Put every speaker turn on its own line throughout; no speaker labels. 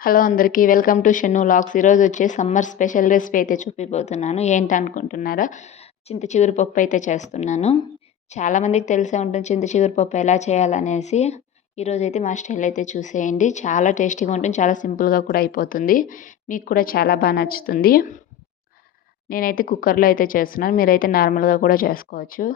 Hello అందరికీ welcome to Shannu lakhs. ఈరోజు వచ్చే సమ్మర్ స్పెషల్ రెసిపీ అయితే చూపిపోతున్నాను. ఏంటి అనుకుంటున్నారా చింత చిగురు పప్పు అయితే చేస్తున్నాను. చాలామందికి తెలిసే ఉంటుంది చింత చిగురు పప్పు ఎలా చేయాలనేసి. ఈరోజు అయితే మా స్టైల్ అయితే చూసేయండి. చాలా టేస్టీగా ఉంటుంది చాలా సింపుల్గా కూడా అయిపోతుంది. మీకు కూడా చాలా బాగా నచ్చుతుంది. నేనైతే కుక్కర్లో అయితే చేస్తున్నాను. మీరైతే నార్మల్గా కూడా చేసుకోవచ్చు.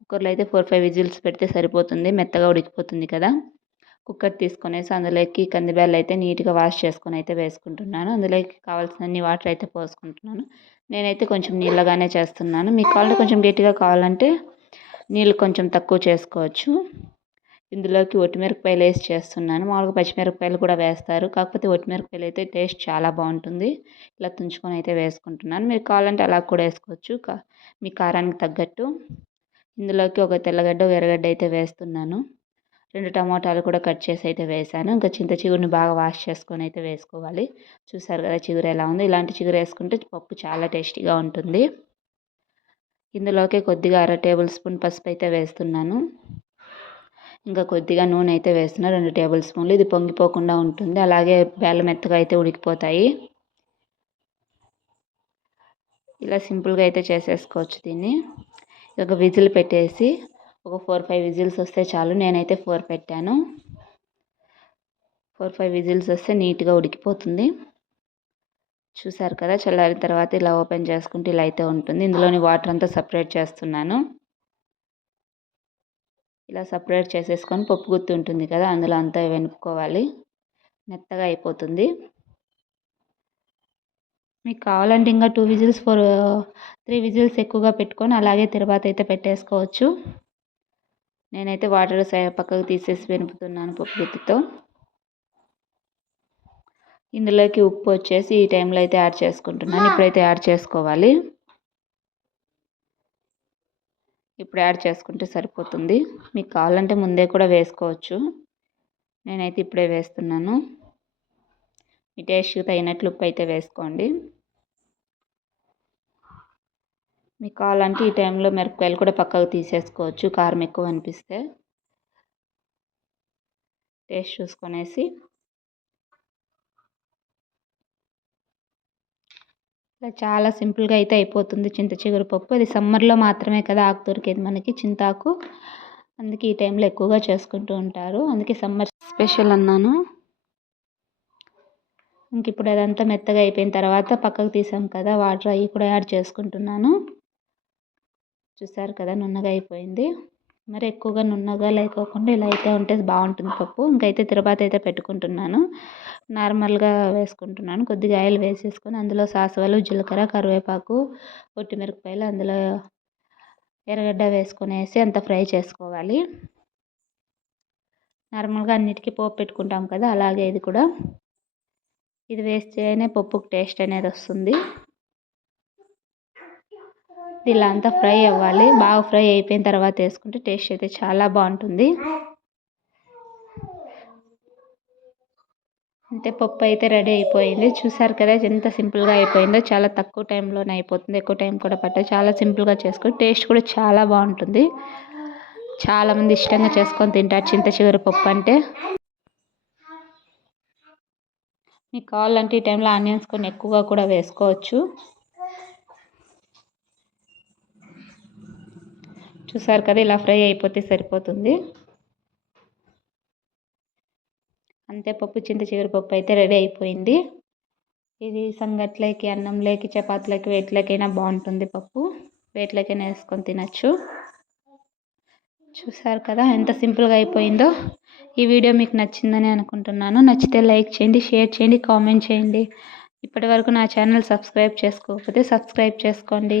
కుక్కర్లో అయితే ఫోర్ ఫైవ్ విజిల్స్ పెడితే సరిపోతుంది. మెత్తగా ఉడికిపోతుంది కదా. కుక్కర్ తీసుకునేసి అందులోకి కందిబ్యాలు అయితే నీట్గా వాష్ చేసుకొని అయితే వేసుకుంటున్నాను. అందులోకి కావాల్సినన్ని వాటర్ అయితే పోసుకుంటున్నాను. నేనైతే కొంచెం నీళ్ళగానే చేస్తున్నాను. మీకు కావాలంటే కొంచెం గట్టిగా కావాలంటే నీళ్ళు కొంచెం తక్కువ చేసుకోవచ్చు. ఇందులోకి ఒట్టిమిరపకాయలు వేసి చేస్తున్నాను. మామూలుగా పచ్చిమిరపకాయలు కూడా వేస్తారు. కాకపోతే ఒట్టిమిరపకాయలు అయితే టేస్ట్ చాలా బాగుంటుంది. ఇలా తుంచుకొని అయితే వేసుకుంటున్నాను. మీరు కావాలంటే అలా కూడా వేసుకోవచ్చు. మీ కారానికి తగ్గట్టు. ఇందులోకి ఒక తెల్లగడ్డ ఎర్రగడ్డ అయితే వేస్తున్నాను. రెండు టమాటాలు కూడా కట్ చేసి అయితే వేసాను. ఇంకా చింత చిగురుని బాగా వాష్ చేసుకొని అయితే వేసుకోవాలి. చూసారు కదా చిగురు ఎలా ఉంది. ఇలాంటి చిగురు వేసుకుంటే పప్పు చాలా టేస్టీగా ఉంటుంది. ఇందులోకి కొద్దిగా అర టేబుల్ స్పూన్ పసుపు అయితే వేస్తున్నాను. ఇంకా కొద్దిగా నూనె అయితే వేస్తున్నా. రెండు టేబుల్ స్పూన్లు. ఇది పొంగిపోకుండా ఉంటుంది. అలాగే బెల్లం మెత్తగా అయితే ఉడికిపోతాయి. ఇలా సింపుల్గా అయితే చేసేసుకోవచ్చు దీన్ని. ఒక విజిల్ పెట్టేసి ఒక ఫోర్ ఫైవ్ విజిల్స్ వస్తే చాలు. నేనైతే ఫోర్ పెట్టాను. ఫోర్ ఫైవ్ విజిల్స్ వస్తే నీట్గా ఉడికిపోతుంది. చూసారు కదా చల్లారిన తర్వాత ఇలా ఓపెన్ చేసుకుంటే ఇలా అయితే ఉంటుంది. ఇందులోని వాటర్ అంతా సపరేట్ చేస్తున్నాను. ఇలా సపరేట్ చేసేసుకొని పప్పు గుత్తి ఉంటుంది కదా అందులో అంతా వెనుక్కోవాలి మెత్తగా అయిపోతుంది. మీకు కావాలంటే ఇంకా two whistles four three whistles ఎక్కువగా పెట్టుకొని అలాగే తర్వాత అయితే పెట్టేసుకోవచ్చు. నేనైతే వాటర్ పక్కకు తీసేసి వెనుపుతున్నాను పప్పుగుత్తితో ఇందులోకి ఉప్పు వచ్చేసి ఈ టైంలో అయితే యాడ్ చేసుకుంటున్నాను. ఇప్పుడైతే యాడ్ చేసుకోవాలి. ఇప్పుడు యాడ్ చేసుకుంటే సరిపోతుంది. మీకు కావాలంటే ముందే కూడా వేసుకోవచ్చు. నేనైతే ఇప్పుడే వేస్తున్నాను. మీ టేస్ట్కి తగినట్లు ఉప్పు అయితే వేసుకోండి. మీకు కావాలంటే ఈ టైంలో మిరపకాయలు కూడా పక్కకు తీసేసుకోవచ్చు. కారం ఎక్కువ అనిపిస్తే. టేస్ట్ చూసుకొనేసి. ఇలా చాలా సింపుల్గా అయితే అయిపోతుంది చింత చిగురు పప్పు. అది సమ్మర్లో మాత్రమే కదా ఆకు దొరికేది మనకి చింతాకు. అందుకే ఈ టైంలో ఎక్కువగా చేసుకుంటూ ఉంటారు. అందుకే సమ్మర్ స్పెషల్ అన్నాను. ఇంక ఇప్పుడు అదంతా మెత్తగా అయిపోయిన తర్వాత పక్కకు తీసాం కదా వాటర్ అవి కూడా యాడ్ చేసుకుంటున్నాను. చూసారు కదా నున్నగా అయిపోయింది. మరి ఎక్కువగా నున్నగా లేకోకుండా ఇలా అయితే ఉంటే బాగుంటుంది పప్పు. ఇంకైతే తిరుపతి అయితే పెట్టుకుంటున్నాను. నార్మల్గా వేసుకుంటున్నాను. కొద్దిగా ఆయిల్ వేసేసుకొని అందులో సాసువలు జీలకర్ర కరివేపాకు మిరపకాయలు అందులో ఎర్రగడ్డ వేసుకునేసి అంత ఫ్రై చేసుకోవాలి. నార్మల్గా అన్నిటికీ పోపు పెట్టుకుంటాం కదా అలాగే ఇది కూడా. ఇది వేస్తేనే పప్పుకు టేస్ట్ అనేది వస్తుంది. ఇలా అంతా ఫ్రై అవ్వాలి. బాగా ఫ్రై అయిపోయిన తర్వాత వేసుకుంటే టేస్ట్ అయితే చాలా బాగుంటుంది. అంటే పప్పు అయితే రెడీ అయిపోయింది. చూసారు కదా ఎంత సింపుల్గా అయిపోయిందో. చాలా తక్కువ టైంలోనే అయిపోతుంది. ఎక్కువ టైం కూడా పట్టదు. చాలా సింపుల్గా చేసుకుని టేస్ట్ కూడా చాలా బాగుంటుంది. చాలామంది ఇష్టంగా చేసుకొని తింటారు చింత చిగురు పప్పు అంటే. మీకు కావాలంటే ఈ టైంలో ఆనియన్స్ కొన్ని ఎక్కువగా కూడా వేసుకోవచ్చు. చూసారు కదా ఇలా ఫ్రై అయిపోతే సరిపోతుంది. అంతే పప్పు చింత చిగురు పప్పు అయితే రెడీ అయిపోయింది. ఇది సంగట్లోకి అన్నంలోకి చపాతీలకి వేట్లకైనా బాగుంటుంది పప్పు. వేట్లకైనా వేసుకొని తినచ్చు. చూసారు కదా ఎంత సింపుల్గా అయిపోయిందో. ఈ వీడియో మీకు నచ్చిందని అనుకుంటున్నాను. నచ్చితే లైక్ చేయండి షేర్ చేయండి కామెంట్ చేయండి. ఇప్పటి వరకు నా ఛానల్ సబ్స్క్రైబ్ చేసుకోకపోతే సబ్స్క్రైబ్ చేసుకోండి.